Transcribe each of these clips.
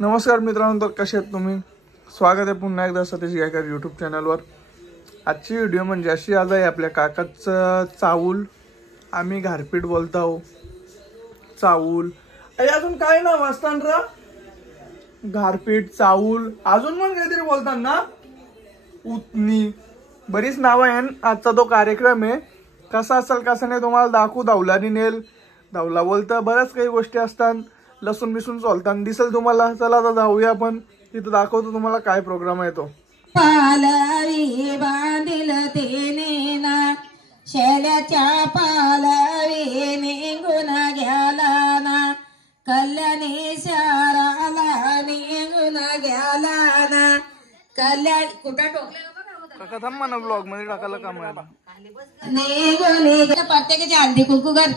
नमस्कार मित्रांनो, तर कसे आहेत तुम्ही? स्वागत आहे पुन्हा एकदा सतीश गायकर यूट्यूब चॅनलवर। आजची व्हिडिओ म्हणजे अशी आज आहे आपल्या काकाचं चावूल, आम्ही घारपीट बोलतो चावूल। अजून काय नाव असतात रा? घारपीट, चावूल, अजून पण काहीतरी बोलतात ना, उतनी, बरीच नाव आहे। आजचा तो कार्यक्रम आहे, कसा असेल कसा नाही तुम्हाला दाखवू। धावलानी नेल, धावला बोलता बऱ्याच काही गोष्टी असतात, लसूण बिसून सोलताना दिसेल तुम्हाला। चला आता जाऊया आपण, तिथं दाखवतो तुम्हाला काय प्रोग्राम आहे तो। पालवी बांधिल तेने ना, शेल्याच्या पालवी निघून गेला ना, कल्याणी शहराला निघून गेला ना, कल्याण कुठं टोकले काका थांब ना, ब्लॉग मध्ये टाकायला काम आहे। निघून प्रत्येकाची हल्दी कुकू कर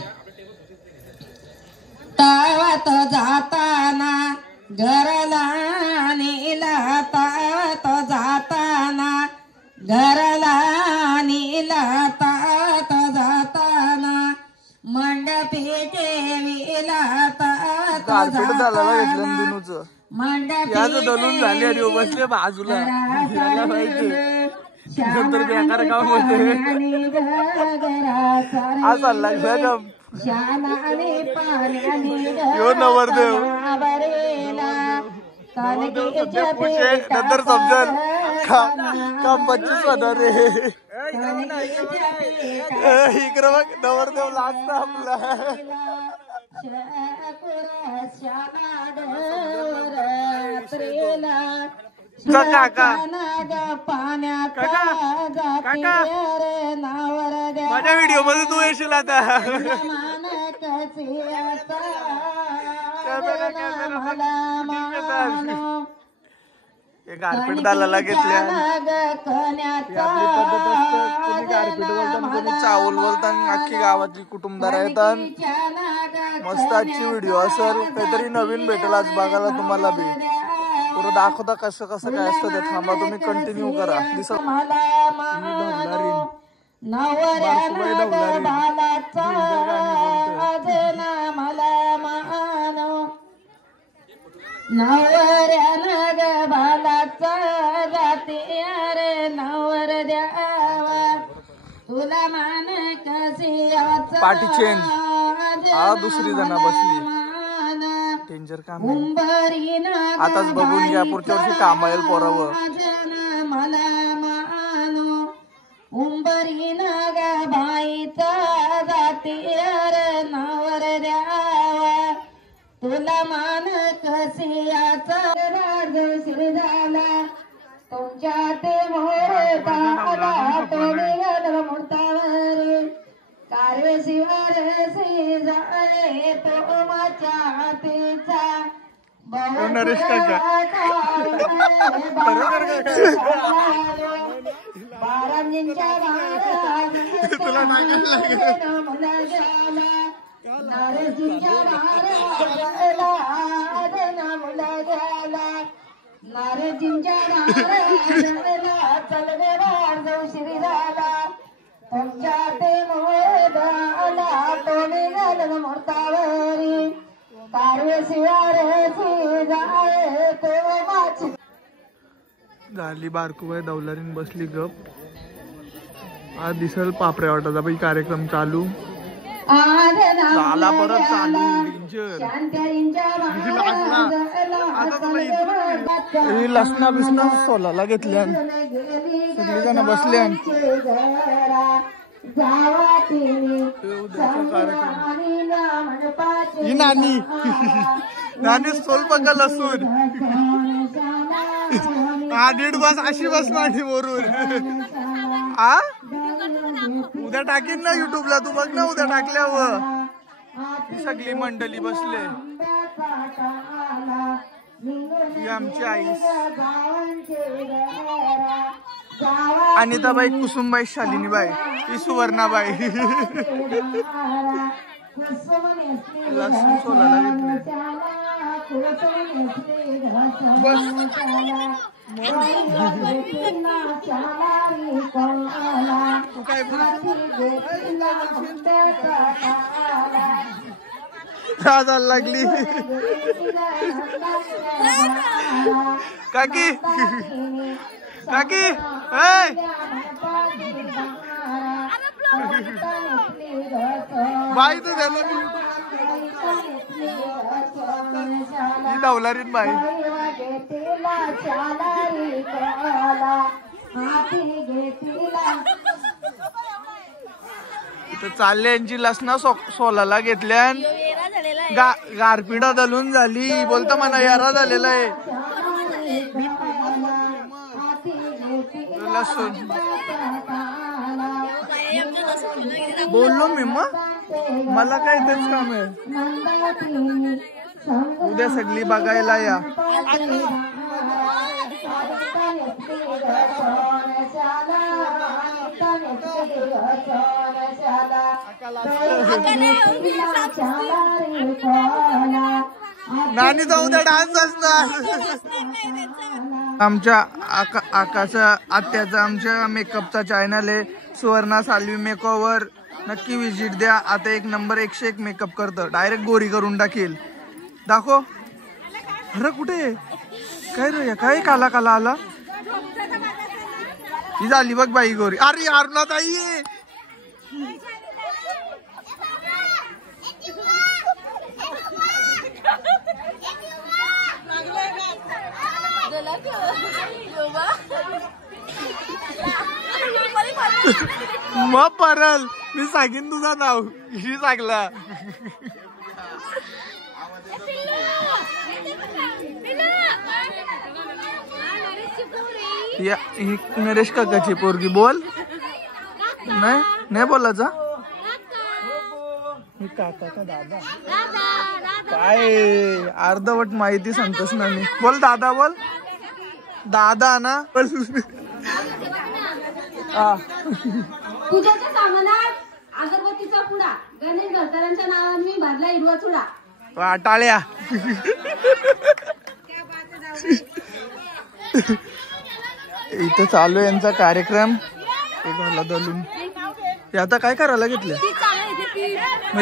तावत जाताना घरला नेला, तावत जाताना घरला नेला, तावत जाताना मंडपी ठेवीला, तावत जाताना मंडपी दलून झाली आणि बसले बाजूला नंतर बेकार काम होते। आज लागला यो नवरदेव नंतर समजेल काम 25 होणार रे। इकडे बघ, नवरदेव लागता आपला काका माझ्या व्हिडिओ मध्ये तू येशील आता। गारपीट दालाला घेतल्या, आपली पद्धत असते। कोणी गारपीट बोलतात, कोणी चावल बोलतात, अख्खी गावातली कुटुंबदार येतात। मस्त आजची व्हिडिओ असेल, काहीतरी नवीन भेटेल आज बघायला तुम्हाला बी। पुरं दाखवता कसं कसं काय असतं ते, थांबा तुम्ही कंटिन्यू करा। दिसत नवऱ्यानं ग बालाचा जाते अरे नवर द्यावा, तुला मान कशी पार्टी चेंज। हा दुसरी जण बसली, डेंजर काम आहे। आताच बघून घ्या, पुढच्या वर्षी काम येईल पोरावर। मला मानो उंबरी नाग बाईचा जाते अरे नवर द्यावा, तुला मान कसियाचा श्री झाला, तुमच्या ते मोरता आला तो निघाल मुर्तावर, कारवे शिवार सी जाळे तो माझ्या हातीचा बारांजींच्या नारजींच्या नारजींच्या चलवेवार जाऊ श्री झाला, तुमच्या ते मोरला तो निघाल मुर्तावरी, कारवे शिवार जाळे तो माझी झाली। बारकूबाई दौलारीन बसली गप। आज दिसल पापऱ्या वाटाचा बाई कार्यक्रम चालू झाला, परत चालू लसणा बिसना सोलाला घेतल्या, सगळी जण बसल्या। ही नानी नानी सोल पका लसूण हा 1.5 बस अशी बसणार वरून। आ उद्या टाकीन ना युट्यूबला, तू बघ ना उद्या टाकल्यावर। ही सगळी मंडळी बसले, ही आमची आई अनिताबाई, कुसुमबाई, शालिनीबाई, ही सुवर्णाबाई। लसूण सोलाला घेतले राजाला लागली काकी काकी बाई तर झालं ही धावलारीन बाई इथं चालले यांची लसणा सोलाला घेतल्या गारपिडा दलून झाली बोलता म्हणा यारा झालेला आहे लसूण बोललो मी मग मला काय तेच काम आहे उद्या सगळी बघायला या नानी जाऊ द्या डान्स असणार आमच्या आकाशा आत्याचा आमच्या मेकअपचा चॅनल आहे सुवर्णा साल्वी मेकओव्हर नक्की विजिट द्या आता 1 नंबर 101 मेकअप करतं डायरेक्ट गोरी करून टाकेल दाखव अरे कुठे काय रे काय काला काला आला ही झाली बघ बाई गोरी अरे अरुणा ताई मग परल मी सांगेन तुझा नाव ही सांगला नरेश काकाची पोरगी बोल नाही बोलायचा मी काका का दादा काय अर्धवट माहिती सांगतोस ना मी बोल दादा ना बोल पूजेच्या सामानात अगरबत्तीचा पुडा गणेश घरदारांच्या नावाने भरला हिरवा चुडा टाळ्या इथं चालू आहे यांचा कार्यक्रम झाला दलून आता काय करायला घेतलं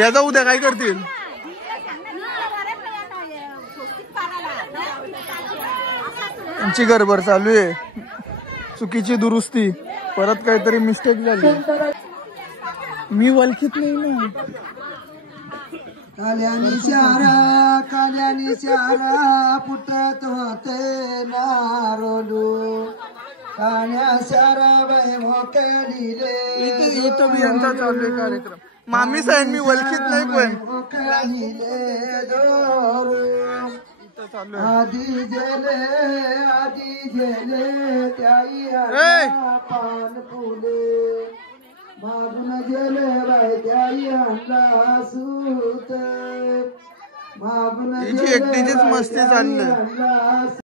याचा उद्या काय करतील यांची गडबड चालू आहे चुकीची दुरुस्ती परत काहीतरी मिस्टेक झाली मी ओळखीत नाही ना काल्यानी चारा पुटत होते नारोलू कान्या सारा बाई मोकळीले इथं मी यांचा चालू आहे कार्यक्रम मामी साहेब मी ओळखीत नाही पण आधी गेले त्याई पान फुले मागून गेले बाई त्याई आणला सूत मागून एकटीचीच मस्ती चालली